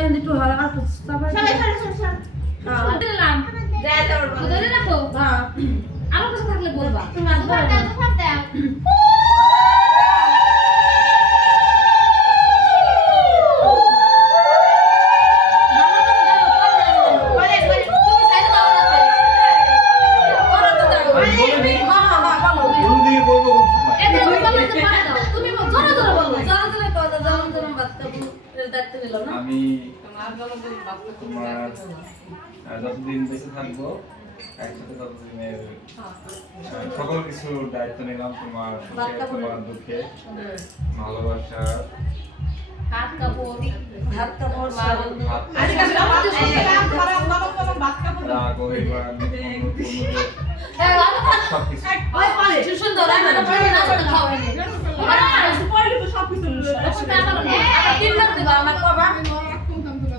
and একটু হালকা আর সবাই হ্যাঁ দিলাম যাই যাও ধরে রাখো হ্যাঁ আমার কাছে থাকলে বলবা তুমি আজ দাও দাও আমি তোমার যতদিন বেঁচে থাকবো একসাথে ততদিনের সকল কিছু দায়িত্ব নিলাম তোমার সুখে তোমার দুঃখে ভালোবাসা হাত কাপড় ভাত কাপড় রাগ অভিমান সবকিছু সুন্দর খাওয়াইনি আমার কবা না এখন তোমার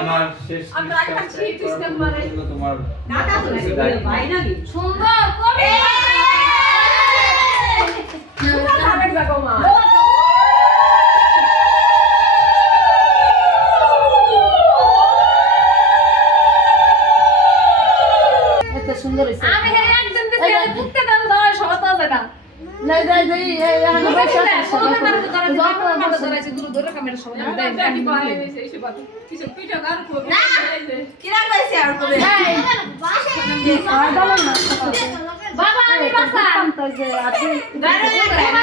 আমার শেষ তোমার সুন্দর করে এত সুন্দর হইছে আমি একজন দিতে বুকতে দাম দাও সবাই তো যায় না নাই যাই যাই এই আমি বসে কিরা কইছে আর কবে আর বলো না বাবা আমি বাসা যে আপনি